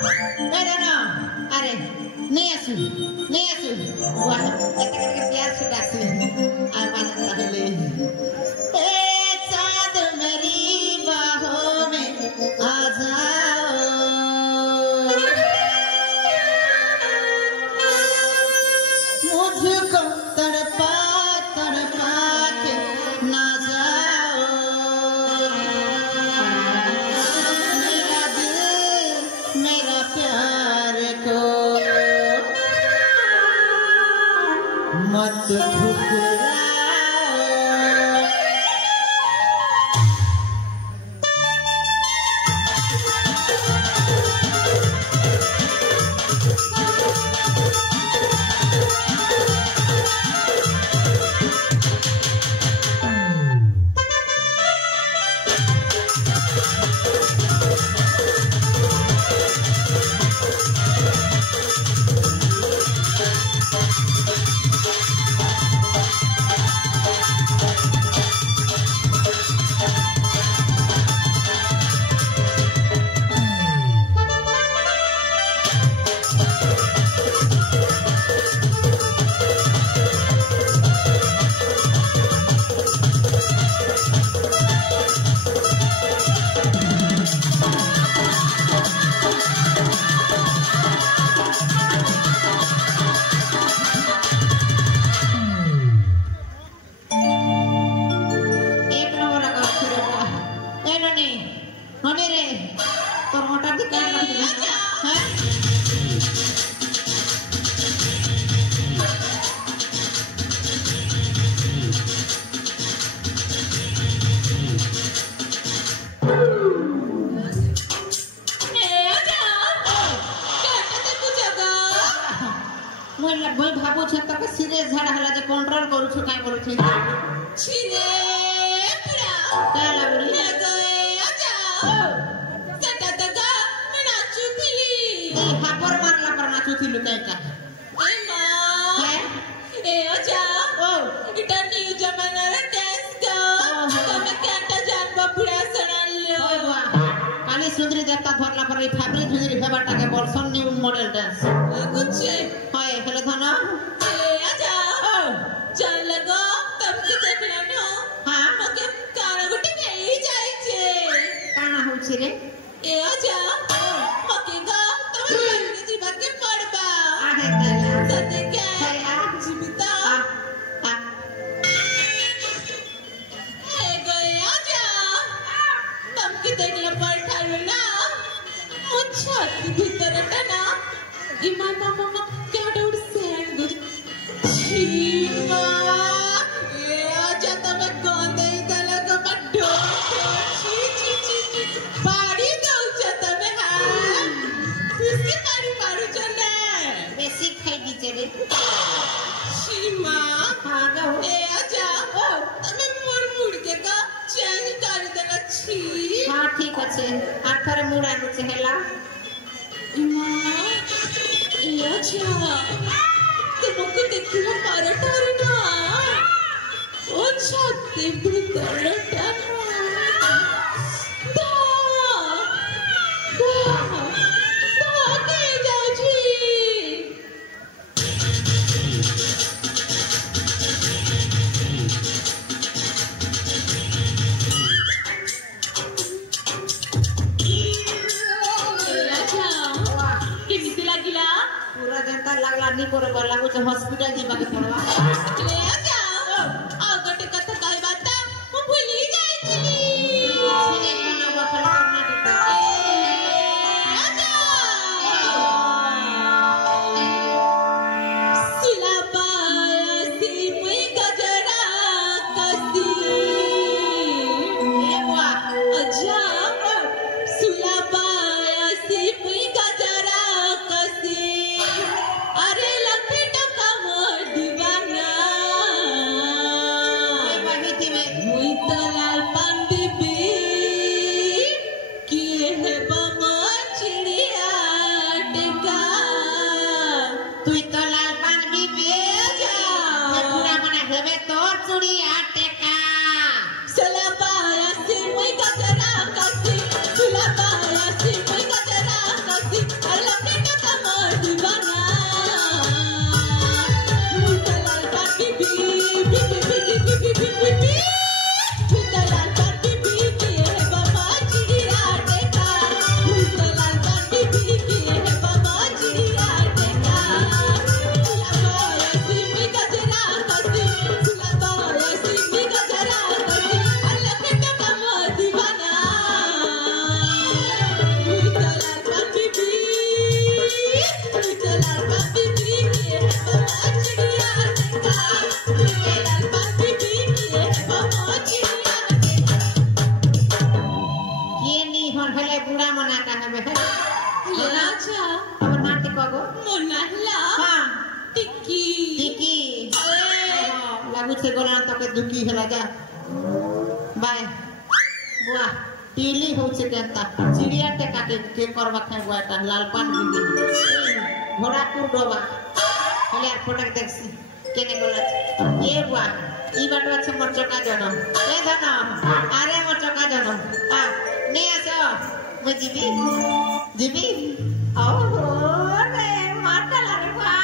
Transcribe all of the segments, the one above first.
अरे ना अरे नहीं आसू वाह ऐसा करके प्यार छुटा से आवाज रहले ए चाँद मेरी बाहों में आ जाओ मुझको तड़पा तड़पा के ना जाओ मेरा दिल मेरा प्यार को मत ठुकराओ मैं भाबो छ तक सीरियस झाड़ा हला जे कंट्रोल करू छु काय करू छी छिरे प्रा काला बुरी ले गए आजा सटा तक मैं नाचू थी ए हापर मारला पर नाचू थी लुकाय का ए मां ए आजा ओ इटा न्यू जमाना रे डांस का तमे काटा जान बबुड़ा सणाल्यो ओय वाह काली सुंदरी देवता धरला पर ई फाबरी झुजरी फेबाटा के वर्सन न्यू मॉडल डांस कुछ हाय हेले खाना ए आजा चल लगो तब के देखला न हां मके काना गुटी गई जाई छे काना हो छी रे ए आजा मके गा तब लगे जीवा के पड़बा आहे ताला सते के हाय आ जीविता ए गए आजा तब के देखला पर ठालो ना मुच्छा भीतर तना इमान मामा क्या डाउट सेंड गुड छीमा ये आजा तब गोंदे तला को बड्डो छी बाड़ी दउ छ तमे हां किसके पारू चले बेसी खाई दीजे रे छीमा हां गा ए आजा तमे मुड़ के का चेंज कर देला छी हां ठीक আছে आथरे मुड़ा नुचे हेला इमा आजा तुमको देखिला पारटार ना ओ छाती भीतर टाना दा के जाऊ छी पूरा जनता लागला नी करे पर लागो छ हॉस्पिटल जीवा के पड़वा ले जाओ आ गटे कथा काय बात मु भूली जाई छी छे मना बखल करना देता सुला पाया सी मुई गजरा कसी ए वाह अच्छा सुला पाया सी मुई गजरा कसी अरे लखे टका मोर दीवाना जा अब नाटी कगो मोनाला हां टिकी टिकी लागू से गोला तो के दुखी होला जा बाय बुआ टीली हो से केता चिड़िया टेका के करवा खाए बुआटा लाल पान बिंदी घोड़ा पुर डोबा हले यार फोटो देखसी केने गोला ये बुआ ई बाटवा छ मोर चका जनो ए धन अरे मोर चका जनो आ ने आसो मैं जीबी ओहो रे माटा लारे बुआ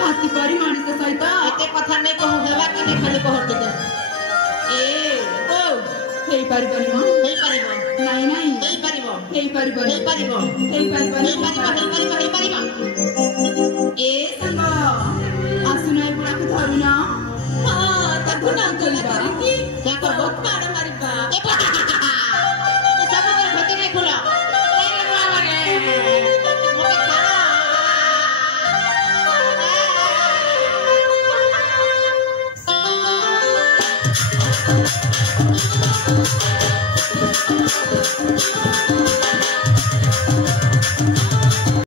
हाथी परी मानिस सहित एते कथा नै कहू हेबा कि नै खाली कहत दे ए ओ ହେଇପାରିବନି ମ ହେଇପାରିବ ନାଇଁ ନାଇଁ ହେଇପାରିବ ହେଇପାରିବନି ହେଇପାରିବ ହେଇପାରିବନି ହେଇପାରିବ ହେଇପାରିବ ଏ ସାଙ୍ଗ ଆସୁନ ଏ ବୁଢ଼ାକୁ ଧରୁନ ହଁ ତାକୁ ନାଚଲା କରିକି ବହୁତ ମାଡ଼ ମାରିବା ସବୁ କରି ଭେଟି ନାଇଁ ଖୋଲ